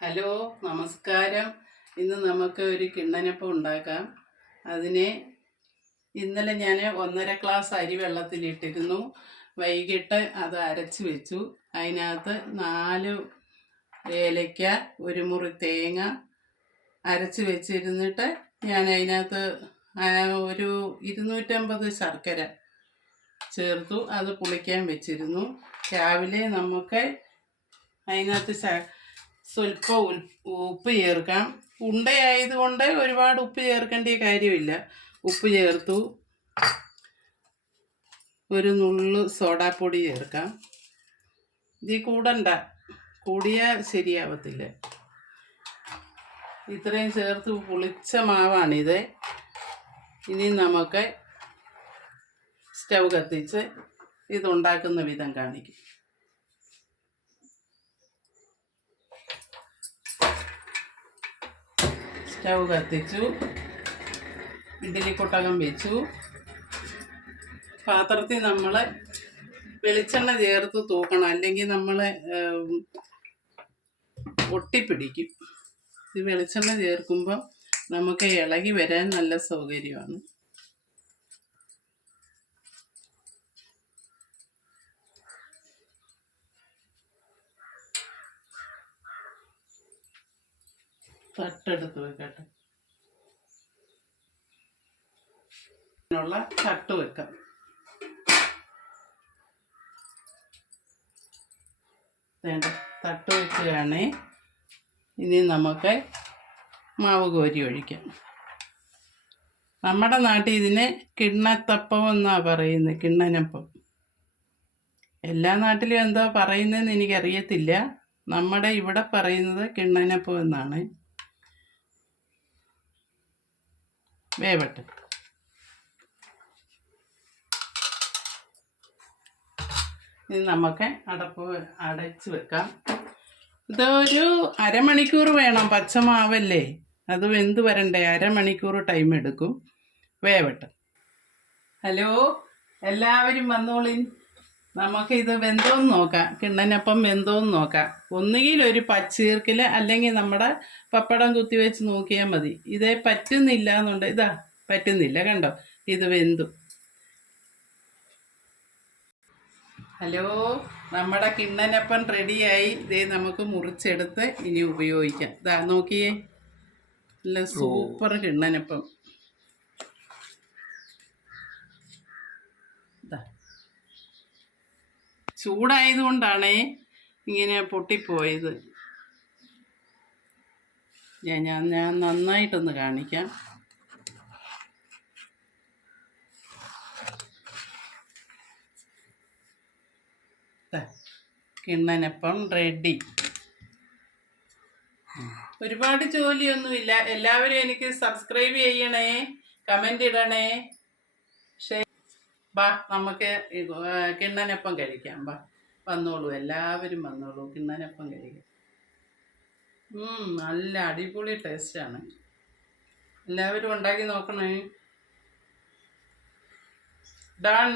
Hello, നമസ്കാരം. ഇന്ന് നമുക്ക് ഒരു കിണ്ണനപ്പം ഉണ്ടാക്കാം. അതിന് ഇന്നലെ ഞാൻ 1.5 ഗ്ലാസ് അരി വെള്ളത്തിലിട്ടിരുന്നു. വൈകിട്ട് അത് അരച്ച് വെച്ചു. അതിനകത്ത് 4 ഏലയ്ക്ക, ഒരു മുറി തേങ്ങ അരച്ച് വെച്ചിരുന്നിട്ട് ഞാൻ അതിനകത്ത് ഒരു 250 ശർക്കര ചേർത്തു. അത് പുളിക്കാൻ വെച്ചിരുന്നു. രാവിലെ നമുക്ക് അതിനകത്ത് സ്വല്പം ഉപ്പ് ചേർക്കാം. ഉണ്ടയായതുകൊണ്ട് ഒരുപാട് ഉപ്പ് ചേർക്കേണ്ട കാര്യമില്ല. ഉപ്പ് ചേർത്തു. ഒരു നുള്ളു സോഡാപ്പൊടി ചേർക്കാം. ഇതിൽ കൂടിയാൽ ശരിയാവത്തില്ല. ഇത്രയും ചേർത്ത് പുളിച്ച മാവാണിത്. ഇനി നമുക്ക് സ്റ്റൗ കത്തിച്ച് ഇതുണ്ടാക്കുന്ന വിധം കാണിക്കും. സ്റ്റൗ കത്തിച്ചു, ഇഡ്ഡലിക്കുട്ടകം വെച്ചു. പാത്രത്തിൽ നമ്മൾ വെളിച്ചെണ്ണ ചേർത്ത് തൂക്കണം, അല്ലെങ്കിൽ നമ്മൾ ഒട്ടിപ്പിടിക്കും. ഈ വെളിച്ചെണ്ണ ചേർക്കുമ്പോൾ നമുക്ക് ഇളകി വരാൻ നല്ല സൗകര്യമാണ്. തട്ടെടുത്ത് വെക്കട്ടെ. തട്ട് വെക്കാം. തട്ട് വെക്കുകയാണ്. ഇനി നമുക്ക് മാവ് കോരി ഒഴിക്കാം. നമ്മുടെ നാട്ടിൽ ഇതിനെ കിണ്ണത്തപ്പം എന്നാണ് പറയുന്നത്, കിണ്ണനപ്പം. എല്ലാ നാട്ടിലും എന്താ പറയുന്നതെന്ന് എനിക്കറിയത്തില്ല. നമ്മുടെ ഇവിടെ പറയുന്നത് കിണ്ണനപ്പം എന്നാണ്. വേവട്ടെ. ഇനി നമുക്ക് അടച്ച് വെക്കാം. ഇതൊരു അരമണിക്കൂർ വേണം. പച്ചമാവല്ലേ, അത് വെന്ത് വരണ്ടേ. അരമണിക്കൂർ ടൈം എടുക്കും. വേവട്ടെ. ഹലോ, എല്ലാവരും വന്നോളിൻ. നമുക്കിത് വെന്തോന്ന് നോക്കാം. കിണ്ണനപ്പം വെന്തോന്ന് നോക്കാം. ഒന്നുകിൽ ഒരു പച്ചീർക്കിൽ, അല്ലെങ്കിൽ നമ്മുടെ പപ്പടം കുത്തി വെച്ച് നോക്കിയാൽ മതി. ഇതേ പറ്റുന്നില്ല എന്നുണ്ട്. ഇതാ പറ്റുന്നില്ല, കണ്ടോ, ഇത് വെന്തു. ഹലോ, നമ്മുടെ കിണ്ണനപ്പം റെഡിയായി. ഇതേ നമുക്ക് മുറിച്ചെടുത്ത് ഇനി ഉപയോഗിക്കാം. ഇതാ നോക്കിയേ, നല്ല സൂപ്പർ കിണ്ണനപ്പം. ഇതാ ചൂടായതുകൊണ്ടാണേ ഇങ്ങനെ പൊട്ടിപ്പോയത്. ഞാൻ നന്നായിട്ടൊന്ന് കാണിക്കാം. കിണ്ണനപ്പം റെഡി. ഒരുപാട് ജോലിയൊന്നുമില്ല. എല്ലാവരും എനിക്ക് സബ്സ്ക്രൈബ് ചെയ്യണേ, കമൻ്റ് ഇടണേ. ബാ, നമുക്ക് കിണ്ണനപ്പം കഴിക്കാം. ബാ, വന്നോളൂ, എല്ലാവരും വന്നോളൂ, കിണ്ണനപ്പം കഴിക്കാം. നല്ല അടിപൊളി ടേസ്റ്റാണ്. എല്ലാവരും ഉണ്ടാക്കി നോക്കണേ. ഡൺ.